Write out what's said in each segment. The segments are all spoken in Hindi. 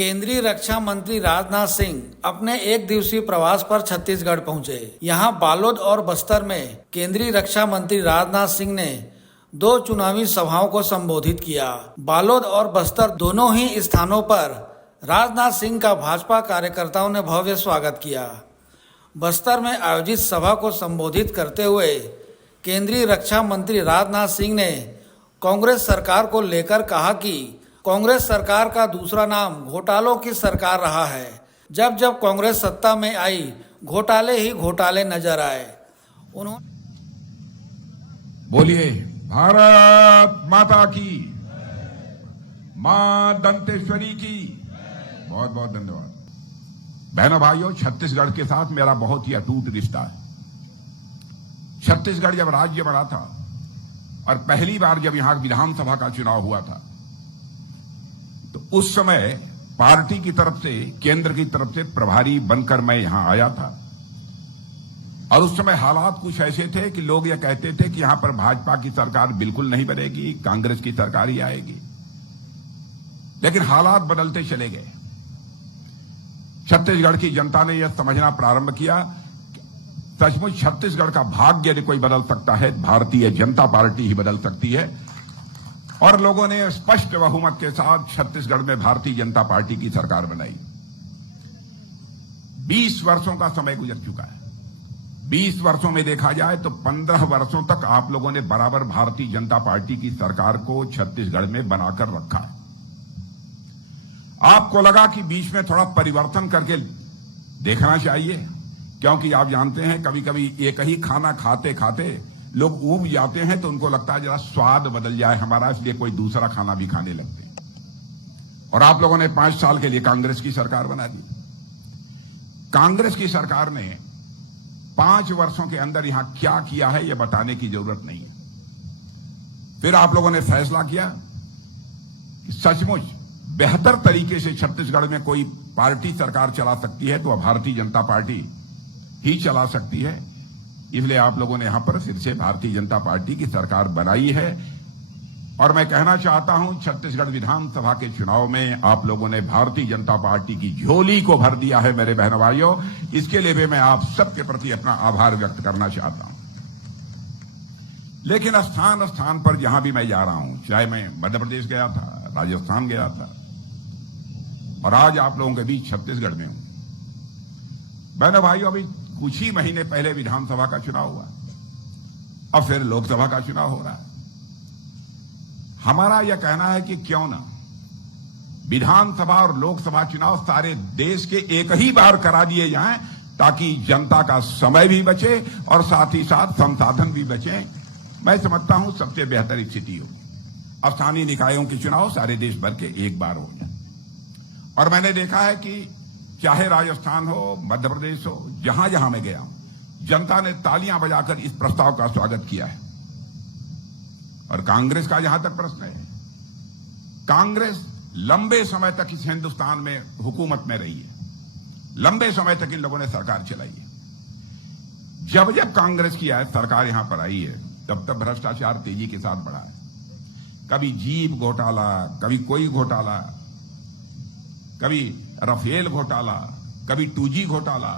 केंद्रीय रक्षा मंत्री राजनाथ सिंह अपने एक दिवसीय प्रवास पर छत्तीसगढ़ पहुंचे। यहां बालोद और बस्तर में केंद्रीय रक्षा मंत्री राजनाथ सिंह ने 2 चुनावी सभाओं को संबोधित किया। बालोद और बस्तर दोनों ही स्थानों पर राजनाथ सिंह का भाजपा कार्यकर्ताओं ने भव्य स्वागत किया। बस्तर में आयोजित सभा को संबोधित करते हुए केंद्रीय रक्षा मंत्री राजनाथ सिंह ने कांग्रेस सरकार को लेकर कहा कि कांग्रेस सरकार का दूसरा नाम घोटालों की सरकार रहा है। जब जब कांग्रेस सत्ता में आई, घोटाले ही घोटाले नजर आए। उन्होंने बोलिए भारत माता की, मां दंतेश्वरी की। बहुत बहुत धन्यवाद। बहनों भाइयों, छत्तीसगढ़ के साथ मेरा बहुत ही अटूट रिश्ता है। छत्तीसगढ़ जब राज्य बना था और पहली बार जब यहां विधानसभा का चुनाव हुआ था, तो उस समय पार्टी की तरफ से, केंद्र की तरफ से प्रभारी बनकर मैं यहां आया था। और उस समय हालात कुछ ऐसे थे कि लोग यह कहते थे कि यहां पर भाजपा की सरकार बिल्कुल नहीं बनेगी, कांग्रेस की सरकार ही आएगी। लेकिन हालात बदलते चले गए। छत्तीसगढ़ की जनता ने यह समझना प्रारंभ किया, सचमुच छत्तीसगढ़ का भाग्य यदि कोई बदल सकता है, भारतीय जनता पार्टी ही बदल सकती है। और लोगों ने स्पष्ट बहुमत के साथ छत्तीसगढ़ में भारतीय जनता पार्टी की सरकार बनाई। 20 वर्षों का समय गुजर चुका है। 20 वर्षों में देखा जाए तो 15 वर्षों तक आप लोगों ने बराबर भारतीय जनता पार्टी की सरकार को छत्तीसगढ़ में बनाकर रखा है। आपको लगा कि बीच में थोड़ा परिवर्तन करके देखना चाहिए, क्योंकि आप जानते हैं कभी कभी एक ही खाना खाते खाते लोग ऊब जाते हैं, तो उनको लगता है जरा स्वाद बदल जाए हमारा, इसलिए कोई दूसरा खाना भी खाने लगते हैं। और आप लोगों ने 5 साल के लिए कांग्रेस की सरकार बना दी। कांग्रेस की सरकार ने 5 वर्षों के अंदर यहां क्या किया है यह बताने की जरूरत नहीं है। फिर आप लोगों ने फैसला किया कि सचमुच बेहतर तरीके से छत्तीसगढ़ में कोई पार्टी सरकार चला सकती है तो भारतीय जनता पार्टी ही चला सकती है। इसलिए आप लोगों ने यहां पर फिर से भारतीय जनता पार्टी की सरकार बनाई है। और मैं कहना चाहता हूं, छत्तीसगढ़ विधानसभा के चुनाव में आप लोगों ने भारतीय जनता पार्टी की झोली को भर दिया है मेरे बहनों भाइयों। इसके लिए भी मैं आप सबके प्रति अपना आभार व्यक्त करना चाहता हूं। लेकिन स्थान स्थान पर जहां भी मैं जा रहा हूं, चाहे मैं मध्य प्रदेश गया था, राजस्थान गया था, और आज आप लोगों के बीच छत्तीसगढ़ में हूं। बहनों भाइयों, अभी कुछ ही महीने पहले विधानसभा का चुनाव हुआ, अब फिर लोकसभा का चुनाव हो रहा है। हमारा यह कहना है कि क्यों ना विधानसभा और लोकसभा चुनाव सारे देश के एक ही बार करा दिए जाएं, ताकि जनता का समय भी बचे और साथ ही साथ संसाधन भी बचे। मैं समझता हूं सबसे बेहतर स्थिति होगी अब स्थानीय निकायों के चुनाव सारे देश भर के एक बार हो जाए। और मैंने देखा है कि चाहे राजस्थान हो, मध्य प्रदेश हो, जहां जहां मैं गया हूं, जनता ने तालियां बजाकर इस प्रस्ताव का स्वागत किया है। और कांग्रेस का जहां तक प्रश्न है, कांग्रेस लंबे समय तक इस हिंदुस्तान में हुकूमत में रही है, लंबे समय तक इन लोगों ने सरकार चलाई है। जब जब कांग्रेस की सरकार यहां पर आई है, तब तब भ्रष्टाचार तेजी के साथ बढ़ा है। कभी जीप घोटाला, कभी कोई घोटाला, कभी राफेल घोटाला, कभी 2G घोटाला,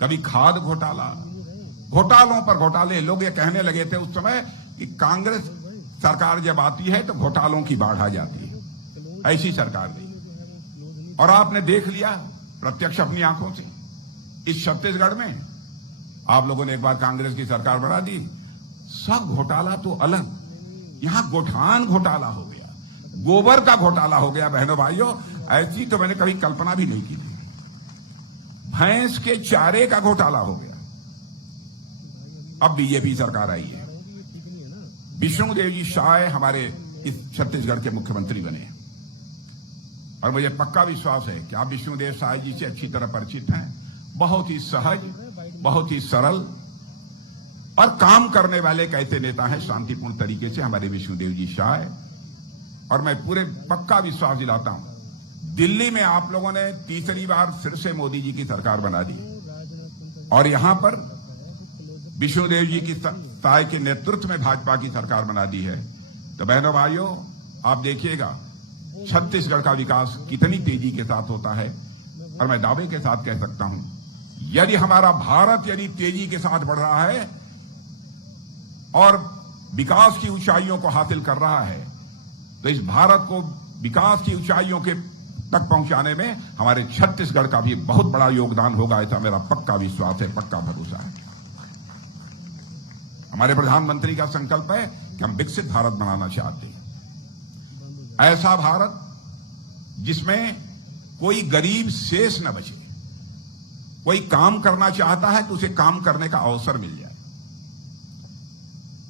कभी खाद घोटाला, घोटालों पर घोटाले। लोग ये कहने लगे थे उस समय कि कांग्रेस सरकार जब आती है तो घोटालों की बाढ़ आ जाती है। ऐसी सरकार थी। और आपने देख लिया प्रत्यक्ष अपनी आंखों से, इस छत्तीसगढ़ में आप लोगों ने एक बार कांग्रेस की सरकार बना दी, सब घोटाला तो अलग, यहां गोठान घोटाला हो गया, गोबर का घोटाला हो गया। बहनों भाइयों, ऐसी तो मैंने कभी कल्पना भी नहीं की थी। भैंस के चारे का घोटाला हो गया। अब बीजेपी सरकार आई है, विष्णुदेव जी साय हमारे इस छत्तीसगढ़ के मुख्यमंत्री बने हैं। और मुझे पक्का विश्वास है कि आप विष्णुदेव साय जी से अच्छी तरह परिचित हैं। बहुत ही सहज, बहुत ही सरल और काम करने वाले कहते नेता हैं शांतिपूर्ण तरीके से हमारे विष्णुदेव जी साय। और मैं पूरे पक्का विश्वास दिलाता हूं, दिल्ली में आप लोगों ने तीसरी बार फिर से मोदी जी की सरकार बना दी और यहां पर विष्णुदेव जी की साय के नेतृत्व में भाजपा की सरकार बना दी है। तो बहनों भाइयों, आप देखिएगा छत्तीसगढ़ का विकास कितनी तेजी के साथ होता है। और मैं दावे के साथ कह सकता हूं, यदि हमारा भारत यदि तेजी के साथ बढ़ रहा है और विकास की ऊंचाइयों को हासिल कर रहा है, तो इस भारत को विकास की ऊंचाइयों के तक पहुंचाने में हमारे छत्तीसगढ़ का भी बहुत बड़ा योगदान होगा। ऐसा मेरा पक्का विश्वास है, पक्का भरोसा है। हमारे प्रधानमंत्री का संकल्प है कि हम विकसित भारत बनाना चाहते हैं, ऐसा भारत जिसमें कोई गरीब शेष न बचे। कोई काम करना चाहता है तो उसे काम करने का अवसर मिल जाए,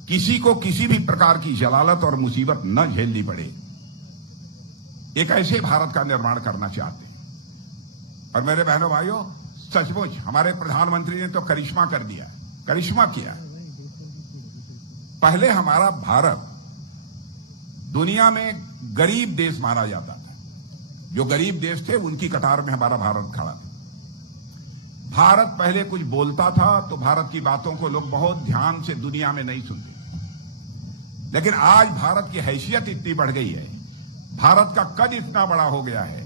किसी को किसी भी प्रकार की जलालत और मुसीबत न झेलनी पड़े। एक ऐसे भारत का निर्माण करना चाहते हैं। और मेरे बहनों भाइयों, सचमुच हमारे प्रधानमंत्री ने तो करिश्मा कर दिया, करिश्मा किया। पहले हमारा भारत दुनिया में गरीब देश माना जाता था। जो गरीब देश थे उनकी कतार में हमारा भारत खड़ा था। भारत पहले कुछ बोलता था तो भारत की बातों को लोग बहुत ध्यान से दुनिया में नहीं सुनते, लेकिन आज भारत की हैसियत इतनी बढ़ गई है, भारत का कद इतना बड़ा हो गया है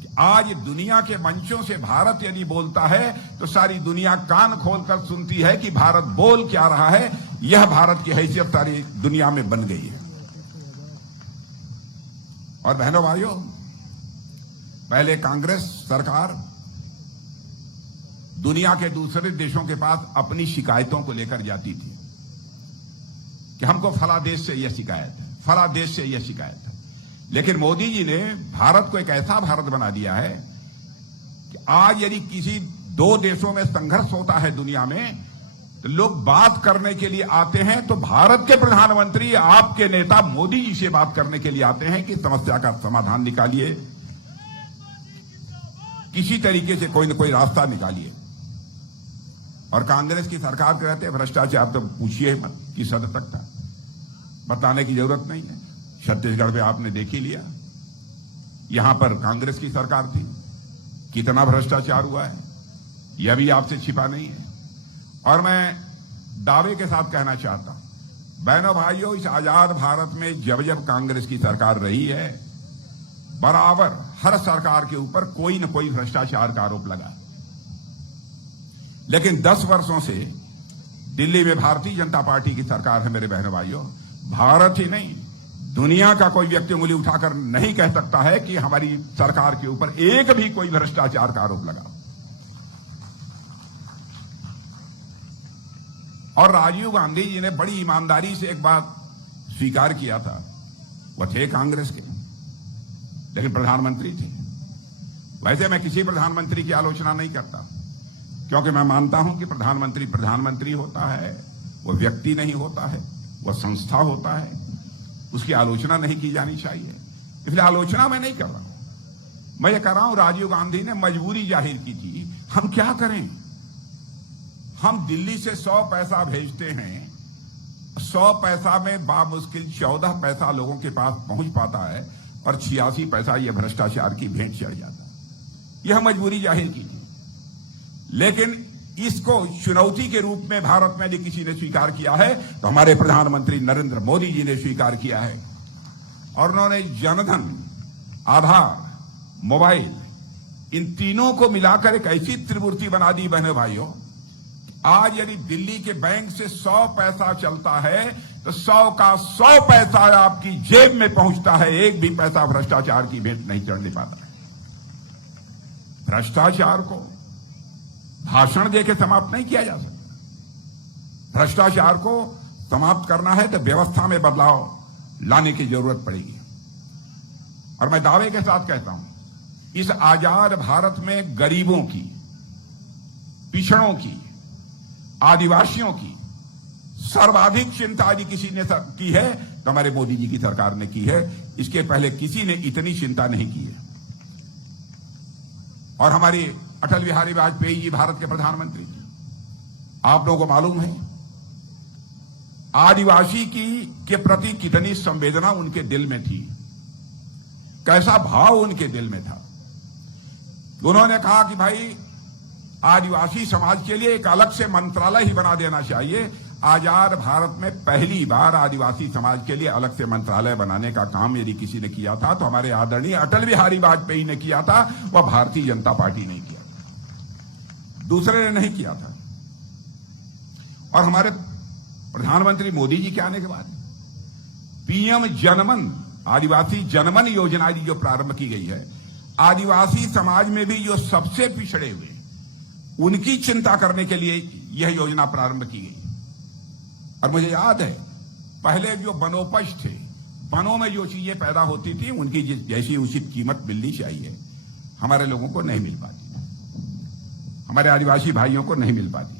कि आज दुनिया के मंचों से भारत यदि बोलता है तो सारी दुनिया कान खोलकर सुनती है कि भारत बोल क्या रहा है। यह भारत की हैसियत सारी दुनिया में बन गई है। और बहनों भाइयों, पहले कांग्रेस सरकार दुनिया के दूसरे देशों के पास अपनी शिकायतों को लेकर जाती थी कि हमको फला देश से यह शिकायत है, फला देश से यह शिकायत है। लेकिन मोदी जी ने भारत को एक ऐसा भारत बना दिया है कि आज यदि किसी दो देशों में संघर्ष होता है दुनिया में, तो लोग बात करने के लिए आते हैं तो भारत के प्रधानमंत्री, आपके नेता मोदी जी से बात करने के लिए आते हैं कि समस्या का समाधान निकालिए, किसी तरीके से कोई न कोई रास्ता निकालिए। और कांग्रेस की सरकार के रहते भ्रष्टाचार तो पूछिए मत किस हद तक था, बताने की जरूरत नहीं है। छत्तीसगढ़ में आपने देख ही लिया, यहां पर कांग्रेस की सरकार थी, कितना भ्रष्टाचार हुआ है, यह भी आपसे छिपा नहीं है। और मैं दावे के साथ कहना चाहता हूं, बहनों भाइयों, इस आजाद भारत में जब जब कांग्रेस की सरकार रही है, बराबर हर सरकार के ऊपर कोई न कोई भ्रष्टाचार का आरोप लगा। लेकिन 10 वर्षों से दिल्ली में भारतीय जनता पार्टी की सरकार है। मेरे बहनों भाइयों, भारत ही नहीं, दुनिया का कोई व्यक्ति उंगली उठाकर नहीं कह सकता है कि हमारी सरकार के ऊपर एक भी कोई भ्रष्टाचार का आरोप लगा। और राजीव गांधी जी ने बड़ी ईमानदारी से एक बात स्वीकार किया था, वह थे कांग्रेस के, लेकिन प्रधानमंत्री थे। वैसे मैं किसी प्रधानमंत्री की आलोचना नहीं करता, क्योंकि मैं मानता हूं कि प्रधानमंत्री प्रधानमंत्री होता है, वह व्यक्ति नहीं होता है, वह संस्था होता है, उसकी आलोचना नहीं की जानी चाहिए। इसलिए आलोचना मैं नहीं कर रहा हूं। मैं ये कह रहा हूं, राजीव गांधी ने मजबूरी जाहिर की थी। हम क्या करें, हम दिल्ली से 100 पैसा भेजते हैं, 100 पैसा में बामुश्किल 14 पैसा लोगों के पास पहुंच पाता है और 86 पैसा यह भ्रष्टाचार की भेंट चढ़ जाता है। यह मजबूरी जाहिर की थी, लेकिन इसको चुनौती के रूप में भारत में यदि किसी ने स्वीकार किया है तो हमारे प्रधानमंत्री नरेंद्र मोदी जी ने स्वीकार किया है। और उन्होंने जनधन, आधार, मोबाइल, इन तीनों को मिलाकर एक ऐसी त्रिमूर्ति बना दी। बहनों भाइयों, आज यदि दिल्ली के बैंक से 100 पैसा चलता है तो 100 का 100 पैसा आपकी जेब में पहुंचता है, एक भी पैसा भ्रष्टाचार की भेंट नहीं चढ़ने पाता है। भ्रष्टाचार को भाषण देके समाप्त नहीं किया जा सकता। भ्रष्टाचार को समाप्त करना है तो व्यवस्था में बदलाव लाने की जरूरत पड़ेगी। और मैं दावे के साथ कहता हूं, इस आजाद भारत में गरीबों की, पिछड़ों की, आदिवासियों की सर्वाधिक चिंता यदि किसी ने की है तो हमारे मोदी जी की सरकार ने की है। इसके पहले किसी ने इतनी चिंता नहीं की है। और हमारी अटल बिहारी वाजपेयी जी भारत के प्रधानमंत्री थे। आप लोगों को मालूम है आदिवासी के प्रति कितनी संवेदना उनके दिल में थी, कैसा भाव उनके दिल में था। उन्होंने कहा कि भाई आदिवासी समाज के लिए एक अलग से मंत्रालय ही बना देना चाहिए। आजाद भारत में पहली बार आदिवासी समाज के लिए अलग से मंत्रालय बनाने का काम यदि किसी ने किया था तो हमारे आदरणीय अटल बिहारी वाजपेयी ने किया था, वह भारतीय जनता पार्टी ने किया था, दूसरे ने नहीं किया था। और हमारे प्रधानमंत्री मोदी जी के आने के बाद पीएम जनमन, आदिवासी जनमन योजना जो प्रारंभ की गई है, आदिवासी समाज में भी जो सबसे पिछड़े हुए उनकी चिंता करने के लिए यह योजना प्रारंभ की गई। और मुझे याद है पहले जो वनोपज थे, वनों में जो चीजें पैदा होती थी उनकी जैसी उचित कीमत मिलनी चाहिए, हमारे लोगों को नहीं मिल पाती, हमारे आदिवासी भाइयों को नहीं मिल पाती।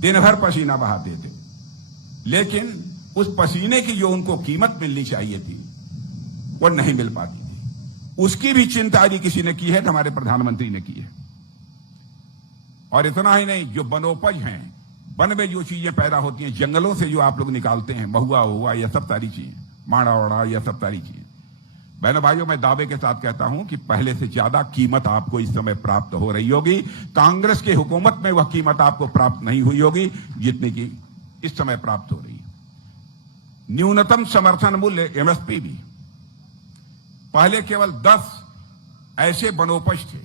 दिन भर पसीना बहाते थे, लेकिन उस पसीने की जो उनको कीमत मिलनी चाहिए थी वो नहीं मिल पाती थी। उसकी भी चिंता यदि किसी ने की है तो हमारे प्रधानमंत्री ने की है। और इतना ही नहीं, जो वनोपज हैं, वन में जो चीजें पैदा होती हैं, जंगलों से जो आप लोग निकालते हैं, महुआ हुआ, यह सब सारी चीजें, माड़ा वाड़ा, यह सब सारी चीजें, बहनों भाइयों, मैं दावे के साथ कहता हूं कि पहले से ज्यादा कीमत आपको इस समय प्राप्त हो रही होगी। कांग्रेस की हुकूमत में वह कीमत आपको प्राप्त नहीं हुई होगी जितनी की इस समय प्राप्त हो रही है। न्यूनतम समर्थन मूल्य एमएसपी भी पहले केवल 10 ऐसे वनोपज थे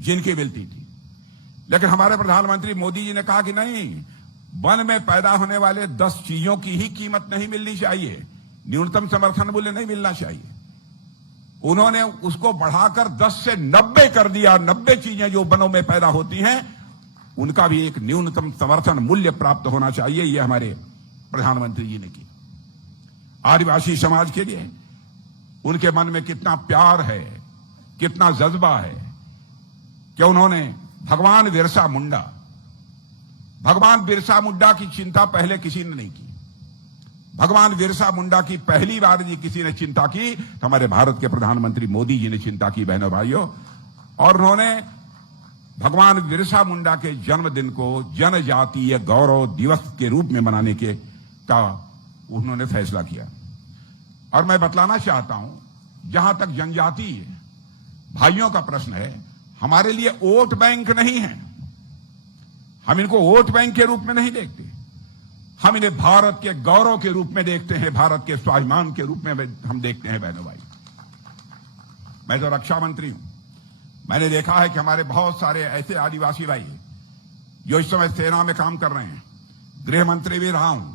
जिनकी मिलती थी, लेकिन हमारे प्रधानमंत्री मोदी जी ने कहा कि नहीं, वन में पैदा होने वाले 10 चीजों की ही कीमत नहीं मिलनी चाहिए, न्यूनतम समर्थन मूल्य नहीं मिलना चाहिए। उन्होंने उसको बढ़ाकर 10 से 90 कर दिया। 90 चीजें जो वनों में पैदा होती हैं उनका भी एक न्यूनतम समर्थन मूल्य प्राप्त होना चाहिए, यह हमारे प्रधानमंत्री जी ने की। आदिवासी समाज के लिए उनके मन में कितना प्यार है, कितना जज्बा है कि उन्होंने भगवान बिरसा मुंडा की चिंता पहले किसी ने नहीं की। भगवान बिरसा मुंडा की पहली बार जी किसी ने चिंता की तो हमारे भारत के प्रधानमंत्री मोदी जी ने चिंता की, बहनों भाइयों। और उन्होंने भगवान बिरसा मुंडा के जन्मदिन को जनजातीय गौरव दिवस के रूप में मनाने का उन्होंने फैसला किया। और मैं बतलाना चाहता हूं, जहां तक जनजातीय भाइयों का प्रश्न है, हमारे लिए वोट बैंक नहीं है, हम इनको वोट बैंक के रूप में नहीं देखते, हम इन्हें भारत के गौरव के रूप में देखते हैं, भारत के स्वाभिमान के रूप में हम देखते हैं। बहनों भाई, मैं तो रक्षा मंत्री हूं, मैंने देखा है कि हमारे बहुत सारे ऐसे आदिवासी भाई जो इस समय सेना में काम कर रहे हैं, गृह मंत्री भी रहा हूं,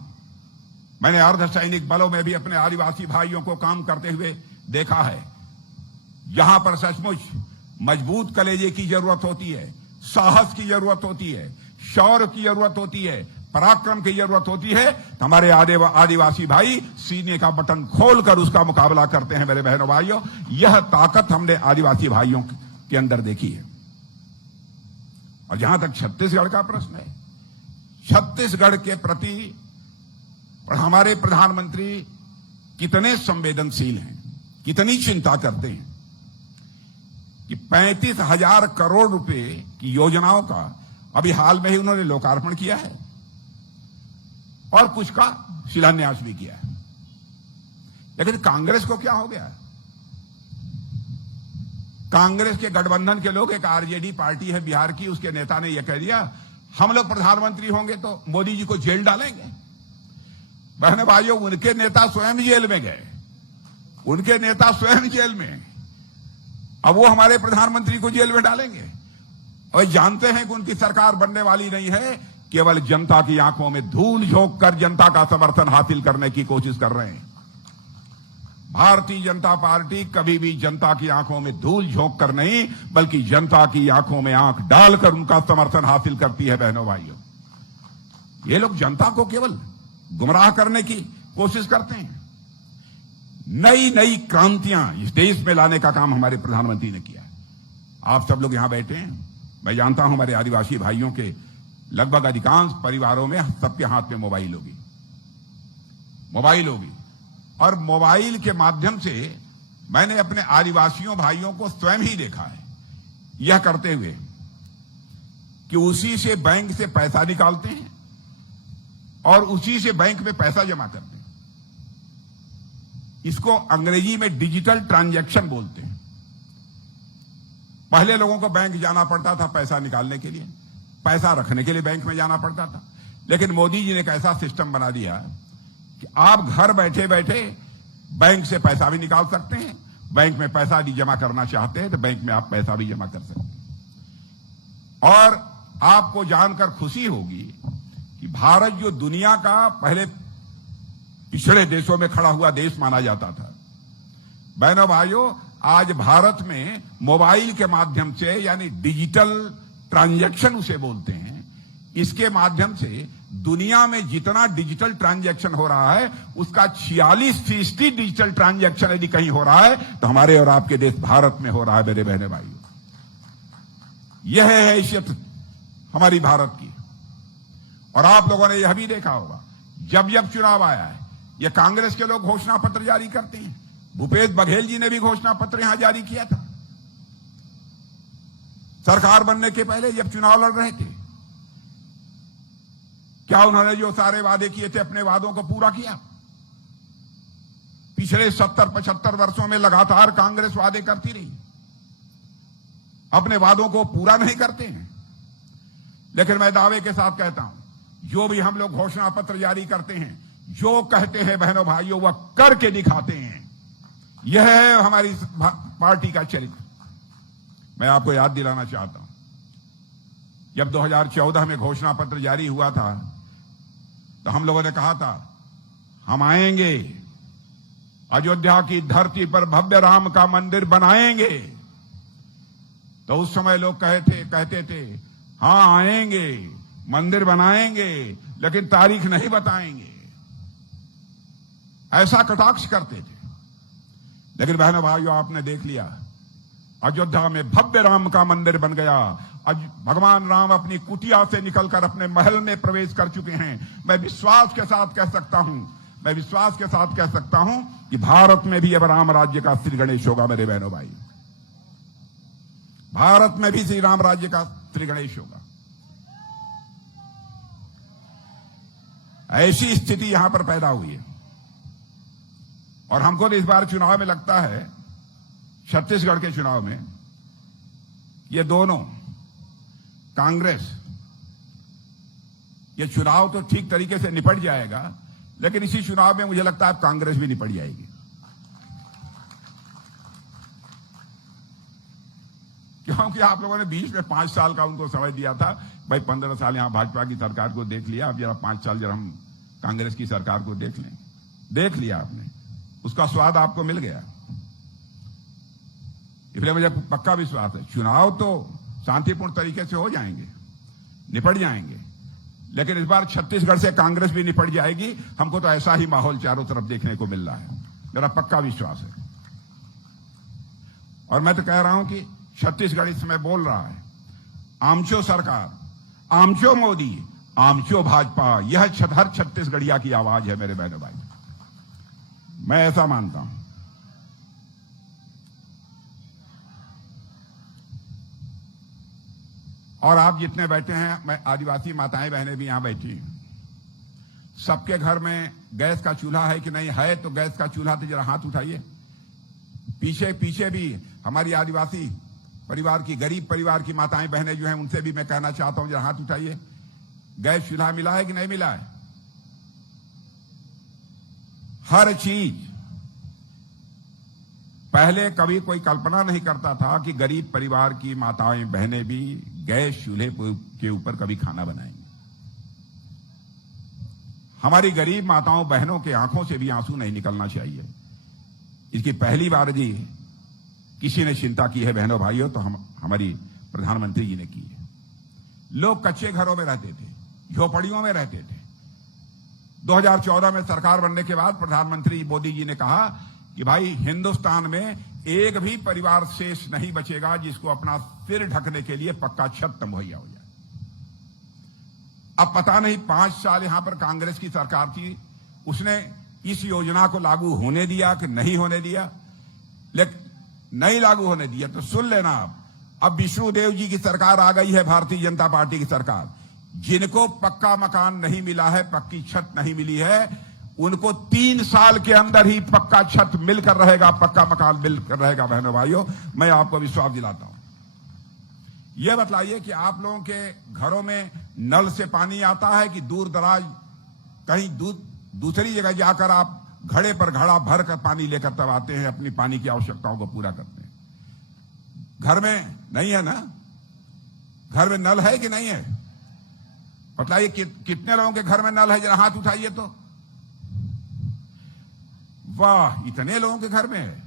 मैंने अर्धसैनिक बलों में भी अपने आदिवासी भाइयों को काम करते हुए देखा है। जहां पर सचमुच मजबूत कलेजे की जरूरत होती है, साहस की जरूरत होती है, शौर्य की जरूरत होती है, पराक्रम की जरूरत होती है, तो हमारे आदिवासी भाई सीने का बटन खोलकर उसका मुकाबला करते हैं। मेरे बहनों भाइयों, यह ताकत हमने आदिवासी भाइयों के अंदर देखी है। और जहां तक छत्तीसगढ़ का प्रश्न है, छत्तीसगढ़ के प्रति हमारे प्रधानमंत्री कितने संवेदनशील हैं, कितनी चिंता करते हैं कि 35,000 करोड़ रुपए की योजनाओं का अभी हाल में ही उन्होंने लोकार्पण किया है और कुछ का शिलान्यास भी किया है। लेकिन कांग्रेस को क्या हो गया? कांग्रेस के गठबंधन के लोग, एक आरजेडी पार्टी है बिहार की, उसके नेता ने यह कह दिया हम लोग प्रधानमंत्री होंगे तो मोदी जी को जेल डालेंगे। बहन भाइयों, उनके नेता स्वयं जेल में गए, उनके नेता स्वयं जेल में, अब वो हमारे प्रधानमंत्री को जेल में डालेंगे। और जानते हैं कि उनकी सरकार बनने वाली नहीं है, केवल जनता की आंखों में धूल झोंक कर जनता का समर्थन हासिल करने की कोशिश कर रहे हैं। भारतीय जनता पार्टी कभी भी जनता की आंखों में धूल झोंक कर नहीं, बल्कि जनता की आंखों में आंख डालकर उनका समर्थन हासिल करती है। बहनों भाइयों, ये लोग जनता को केवल गुमराह करने की कोशिश करते हैं। नई नई क्रांतियां इस देश में लाने का काम हमारे प्रधानमंत्री ने किया है। आप सब लोग यहां बैठे हैं, मैं जानता हूं हमारे आदिवासी भाइयों के लगभग अधिकांश परिवारों में सबके हाथ में मोबाइल होगी, और मोबाइल के माध्यम से मैंने अपने आदिवासियों भाइयों को स्वयं ही देखा है यह करते हुए कि उसी से बैंक से पैसा निकालते हैं और उसी से बैंक में पैसा जमा करते हैं। इसको अंग्रेजी में डिजिटल ट्रांजैक्शन बोलते हैं। पहले लोगों को बैंक जाना पड़ता था पैसा निकालने के लिए, पैसा रखने के लिए बैंक में जाना पड़ता था, लेकिन मोदी जी ने एक ऐसा सिस्टम बना दिया कि आप घर बैठे बैठे बैंक से पैसा भी निकाल सकते हैं, बैंक में पैसा भी जमा करना चाहते हैं तो बैंक में आप पैसा भी जमा कर सकते हैं। और आपको जानकर खुशी होगी कि भारत जो दुनिया का पहले पिछड़े देशों में खड़ा हुआ देश माना जाता था, बहनों भाइयों, आज भारत में मोबाइल के माध्यम से, यानी डिजिटल ट्रांजैक्शन उसे बोलते हैं, इसके माध्यम से दुनिया में जितना डिजिटल ट्रांजैक्शन हो रहा है उसका 46% डिजिटल ट्रांजैक्शन यदि कहीं हो रहा है तो हमारे और आपके देश भारत में हो रहा है। मेरे बहने भाइयों, यह है हैसियत हमारी भारत की। और आप लोगों ने यह भी देखा होगा, जब जब चुनाव आया है, यह कांग्रेस के लोग घोषणा पत्र जारी करते हैं। भूपेश बघेल जी ने भी घोषणा पत्र यहां जारी किया था सरकार बनने के पहले, जब चुनाव लड़ रहे थे। क्या उन्होंने जो सारे वादे किए थे अपने वादों को पूरा किया? पिछले 70-75 वर्षों में लगातार कांग्रेस वादे करती रही, अपने वादों को पूरा नहीं करते हैं। लेकिन मैं दावे के साथ कहता हूं, जो भी हम लोग घोषणा पत्र जारी करते हैं, जो कहते हैं बहनों भाइयों, वह करके दिखाते हैं। यह है हमारी पार्टी का चरित्र। मैं आपको याद दिलाना चाहता हूं, जब 2014 में घोषणा पत्र जारी हुआ था तो हम लोगों ने कहा था हम आएंगे, अयोध्या की धरती पर भव्य राम का मंदिर बनाएंगे। तो उस समय लोग कहते थे हां आएंगे, मंदिर बनाएंगे, लेकिन तारीख नहीं बताएंगे, ऐसा कटाक्ष करते थे। लेकिन बहनों भाइयों, आपने देख लिया, अयोध्या में भव्य राम का मंदिर बन गया। आज भगवान राम अपनी कुटिया से निकलकर अपने महल में प्रवेश कर चुके हैं। मैं विश्वास के साथ कह सकता हूं कि भारत में भी अब राम राज्य का श्री गणेश होगा। मेरे बहनों भाई, भारत में भी श्री राम राज्य का श्री गणेश होगा। ऐसी स्थिति यहां पर पैदा हुई है। और हमको तो इस बार चुनाव में लगता है, छत्तीसगढ़ के चुनाव में, ये दोनों कांग्रेस, ये चुनाव तो ठीक तरीके से निपट जाएगा, लेकिन इसी चुनाव में मुझे लगता है कांग्रेस भी निपट जाएगी। क्योंकि आप लोगों ने बीच में 5 साल का उनको समय दिया था, भाई 15 साल यहां भाजपा की सरकार को देख लिया, अब जरा 5 साल जरा हम कांग्रेस की सरकार को देख लें। देख लिया आपने, उसका स्वाद आपको मिल गया। इसलिए मुझे पक्का विश्वास है चुनाव तो शांतिपूर्ण तरीके से हो जाएंगे, निपट जाएंगे, लेकिन इस बार छत्तीसगढ़ से कांग्रेस भी निपट जाएगी। हमको तो ऐसा ही माहौल चारों तरफ देखने को मिल रहा है, मेरा पक्का विश्वास है। और मैं तो कह रहा हूं कि छत्तीसगढ़ इस समय बोल रहा है, आमचो सरकार, आमचो मोदी, आमचो भाजपा, यह हर छत्तीसगढ़िया की आवाज है। मेरे बहनों भाई, मैं ऐसा मानता हूं। और आप जितने बैठे हैं, मैं आदिवासी माताएं बहनें भी यहां बैठी हैं, सबके घर में गैस का चूल्हा है कि नहीं है? तो गैस का चूल्हा तो जरा हाथ उठाइए। पीछे भी हमारी आदिवासी परिवार की, गरीब परिवार की माताएं बहनें जो हैं, उनसे भी मैं कहना चाहता हूं, जरा हाथ उठाइए। गैस चूल्हा मिला है कि नहीं मिला है? हर चीज। पहले कभी कोई कल्पना नहीं करता था कि गरीब परिवार की माताएं बहनें भी गैस चूल्हे के ऊपर कभी खाना बनाएंगे। हमारी गरीब माताओं बहनों के आंखों से भी आंसू नहीं निकलना चाहिए। इसकी पहली बार जी किसी ने चिंता की है बहनों भाइयों, तो हमारी प्रधानमंत्री जी ने की है। लोग कच्चे घरों में रहते थे, झोपड़ियों में रहते थे। 2014 में सरकार बनने के बाद प्रधानमंत्री मोदी जी ने कहा कि भाई हिंदुस्तान में एक भी परिवार शेष नहीं बचेगा जिसको अपना सिर ढकने के लिए पक्का छत मुहैया हो जाए। अब पता नहीं 5 साल यहां पर कांग्रेस की सरकार थी, उसने इस योजना को लागू होने दिया कि नहीं होने दिया? लेकिन नहीं लागू होने दिया तो सुन लेना आप, अब विष्णुदेव जी की सरकार आ गई है, भारतीय जनता पार्टी की सरकार। जिनको पक्का मकान नहीं मिला है, पक्की छत नहीं मिली है, उनको 3 साल के अंदर ही पक्का छत मिलकर रहेगा, पक्का मकान मिलकर रहेगा। बहनों भाइयों, मैं आपको विश्वास दिलाता हूं, यह बतलाइए कि आप लोगों के घरों में नल से पानी आता है कि दूर दराज कहीं दूसरी जगह जाकर आप घड़े पर घड़ा भर कर पानी लेकर तब आते हैं, अपनी पानी की आवश्यकताओं को पूरा करते हैं? घर में नहीं है ना? घर में नल है कि नहीं है? बतलाइए कितने लोगों के घर में नल है? जरा हाथ उठाइए तो। वाह, इतने लोगों के घर में है।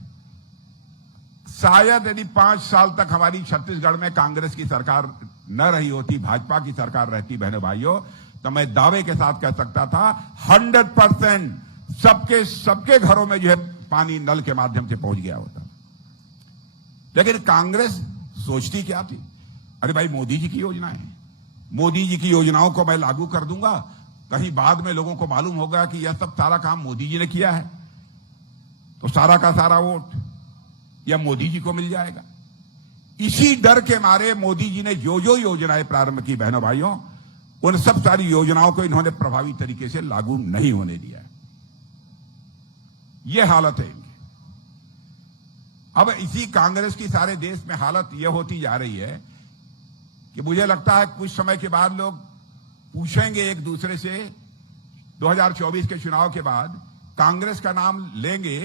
शायद यदि 5 साल तक हमारी छत्तीसगढ़ में कांग्रेस की सरकार न रही होती, भाजपा की सरकार रहती, बहनों भाइयों, तो मैं दावे के साथ कह सकता था 100% सबके घरों में जो है पानी नल के माध्यम से पहुंच गया होता। लेकिन कांग्रेस सोचती क्या थी? अरे भाई, मोदी जी की योजना है, मोदी जी की योजनाओं को मैं लागू कर दूंगा, कहीं बाद में लोगों को मालूम होगा कि यह सब सारा काम मोदी जी ने किया है, तो सारा का सारा वोट या मोदी जी को मिल जाएगा। इसी डर के मारे मोदी जी ने जो जो योजनाएं प्रारंभ की, बहनों भाइयों, उन सब सारी योजनाओं को इन्होंने प्रभावी तरीके से लागू नहीं होने दिया। यह हालत है इनकी। अब इसी कांग्रेस की सारे देश में हालत यह होती जा रही है कि मुझे लगता है कुछ समय के बाद लोग पूछेंगे एक दूसरे से, 2024 के चुनाव के बाद कांग्रेस का नाम लेंगे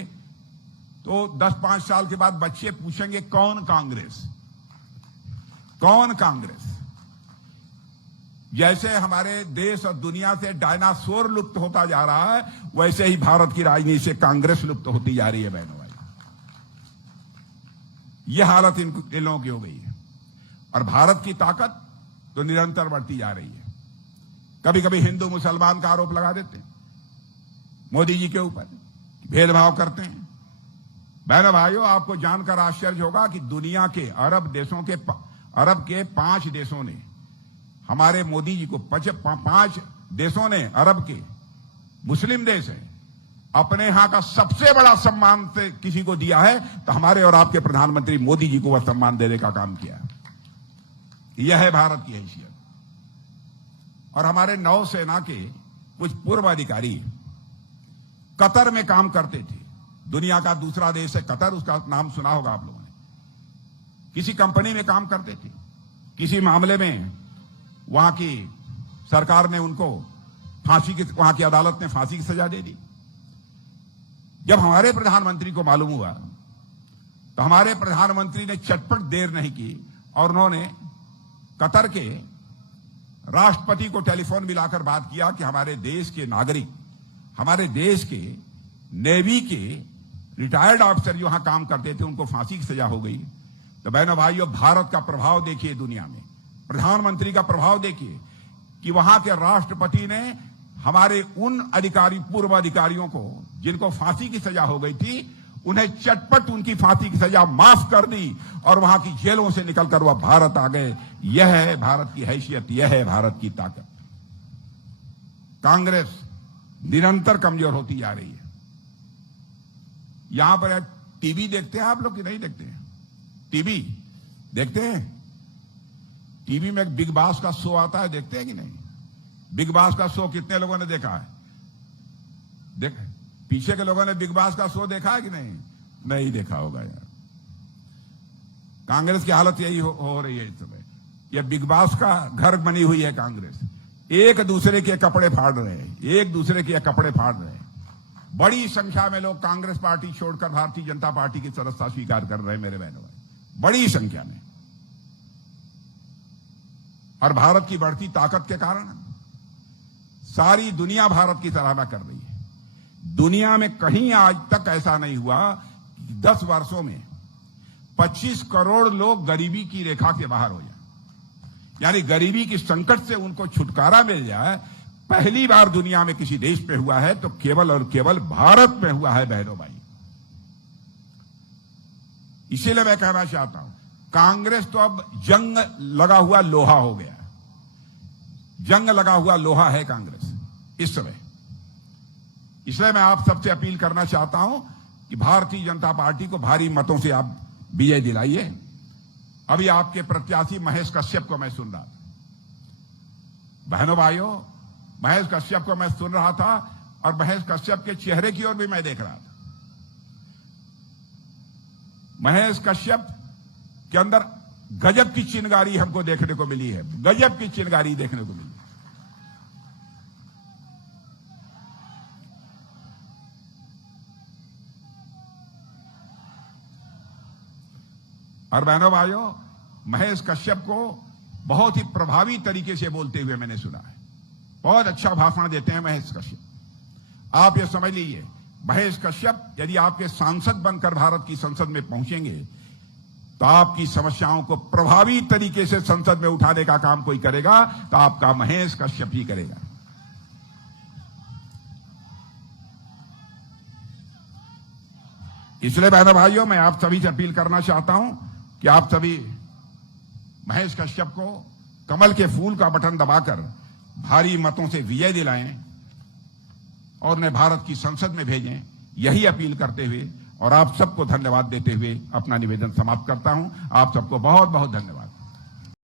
तो 10-5 साल के बाद बच्चे पूछेंगे कौन कांग्रेस, कौन कांग्रेस। जैसे हमारे देश और दुनिया से डायनासोर लुप्त होता जा रहा है, वैसे ही भारत की राजनीति से कांग्रेस लुप्त होती जा रही है, बहनों भाई। यह हालत इन लोगों की हो गई है। और भारत की ताकत तो निरंतर बढ़ती जा रही है। कभी कभी हिंदू मुसलमान का आरोप लगा देते हैं मोदी जी के ऊपर, भेदभाव करते हैं। बहनों भाइयों, आपको जानकर आश्चर्य होगा कि दुनिया के अरब के 5 देशों ने हमारे मोदी जी को 5 देशों ने, अरब के मुस्लिम देश है, अपने यहां का सबसे बड़ा सम्मान से किसी को दिया है तो हमारे और आपके प्रधानमंत्री मोदी जी को वह सम्मान देने का काम किया। यह है भारत की हैसियत। और हमारे नौसेना के कुछ पूर्व अधिकारी कतर में काम करते थे। दुनिया का दूसरा देश है कतर, उसका नाम सुना होगा आप लोगों ने। किसी कंपनी में काम करते थे। किसी मामले में वहां की सरकार ने उनको वहां की अदालत ने फांसी की सजा दे दी। जब हमारे प्रधानमंत्री को मालूम हुआ तो हमारे प्रधानमंत्री ने चटपट देर नहीं की और उन्होंने कतर के राष्ट्रपति को टेलीफोन मिलाकर बात किया कि हमारे देश के नागरिक, हमारे देश के नेवी के रिटायर्ड ऑफिसर जो वहां काम करते थे, उनको फांसी की सजा हो गई। तो बहनों भाइयों, भारत का प्रभाव देखिए दुनिया में, प्रधानमंत्री का प्रभाव देखिए कि वहां के राष्ट्रपति ने हमारे उन पूर्व अधिकारियों को जिनको फांसी की सजा हो गई थी, उन्हें चटपट उनकी फांसी की सजा माफ कर दी और वहां की जेलों से निकलकर वह भारत आ गए। यह है भारत की हैसियत, यह है भारत की ताकत। कांग्रेस निरंतर कमजोर होती जा रही है। यहां पर टीवी देखते हैं आप लोग कि नहीं देखते हैं? टीवी देखते हैं? टीवी में बिग बॉस का शो आता है, देखते हैं कि नहीं? बिग बॉस का शो कितने लोगों ने देखा है? पीछे के लोगों ने बिग बॉस का शो देखा है कि नहीं? नहीं देखा होगा यार। कांग्रेस की हालत यही हो रही है इस समय। यह बिग बॉस का घर बनी हुई है कांग्रेस। एक दूसरे के कपड़े फाड़ रहे हैं, एक दूसरे के कपड़े फाड़ रहे हैं। बड़ी संख्या में लोग कांग्रेस पार्टी छोड़कर भारतीय जनता पार्टी की सदस्यता स्वीकार कर रहे हैं मेरे बहनों भाई, बड़ी संख्या में। और भारत की बढ़ती ताकत के कारण सारी दुनिया भारत की सराहना कर रही है। दुनिया में कहीं आज तक ऐसा नहीं हुआ कि 10 वर्षों में 25 करोड़ लोग गरीबी की रेखा से बाहर हो जाए, यानी गरीबी की संकट से उनको छुटकारा मिल जाए। पहली बार दुनिया में किसी देश पे हुआ है तो केवल और केवल भारत में हुआ है बहनों भाई। इसीलिए मैं कहना चाहता हूं, कांग्रेस तो अब जंग लगा हुआ लोहा हो गया। जंग लगा हुआ लोहा है कांग्रेस इस समय। इसलिए मैं आप सबसे अपील करना चाहता हूं कि भारतीय जनता पार्टी को भारी मतों से आप विजय दिलाइए। अभी आपके प्रत्याशी महेश कश्यप को मैं सुन रहा था। बहनों भाइयों, महेश कश्यप को मैं सुन रहा था और महेश कश्यप के चेहरे की ओर भी मैं देख रहा था। महेश कश्यप के अंदर गजब की चिनगारी हमको देखने को मिली है, गजब की चिनगारी देखने को मिली। और बहनों भाइयों, महेश कश्यप को बहुत ही प्रभावी तरीके से बोलते हुए मैंने सुना है। बहुत अच्छा भाषण देते हैं महेश कश्यप। आप ये समझ लीजिए, महेश कश्यप यदि आपके सांसद बनकर भारत की संसद में पहुंचेंगे तो आपकी समस्याओं को प्रभावी तरीके से संसद में उठाने का काम कोई करेगा तो आपका महेश कश्यप ही करेगा। इसलिए बहनों भाइयों, मैं आप सभी से अपील करना चाहता हूं कि आप सभी महेश कश्यप को कमल के फूल का बटन दबाकर भारी मतों से विजय दिलाएं और उन्हें भारत की संसद में भेजें, यही अपील करते हुए और आप सबको धन्यवाद देते हुए अपना निवेदन समाप्त करता हूं। आप सबको बहुत बहुत धन्यवाद।